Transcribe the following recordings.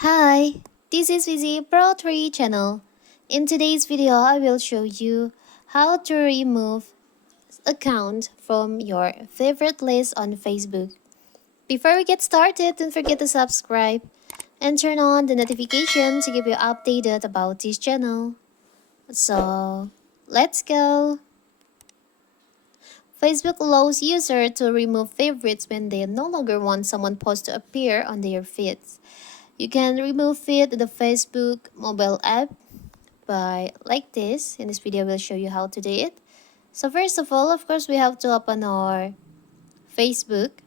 Hi, this is Vizi Pro 3 channel. In today's video, I will show you how to remove account from your favorite list on Facebook. Before we get started, don't forget to subscribe and turn on the notification to keep you updated about this channel. So, let's go! Facebook allows users to remove favorites when they no longer want someone post to appear on their feeds. You can remove feed in the Facebook mobile app by like this. In this video, we'll show you how to do it. So first of all, of course, we have to open our Facebook.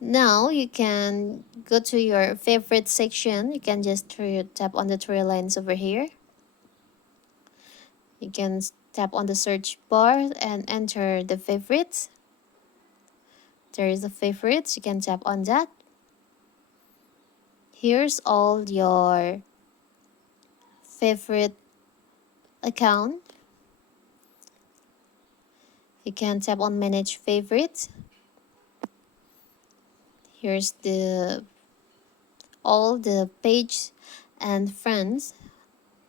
Now you can go to your favorite section. You can just tap on the three lines over here. You can tap on the search bar and enter the favorites. There is the favorites. You can tap on that. Here's all your favorite account. You can tap on manage favorites. Here's all the page and friends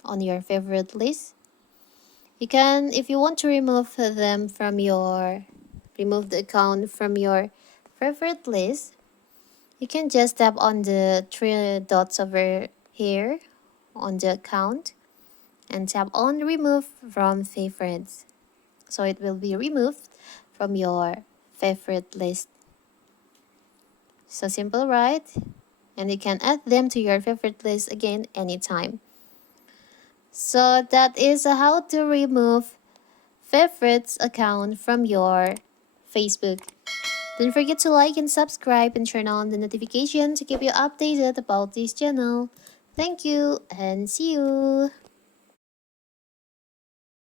on your favorite list. You can, if you want to remove them from remove the account from your favorite list, you can just tap on the three dots over here on the account and tap on remove from favorites. So it will be removed from your favorite list. So simple, right? And you can add them to your favorite list again anytime. So that is how to remove favorites account from your Facebook. Don't forget to like and subscribe and turn on the notification to keep you updated about this channel. Thank you and see you.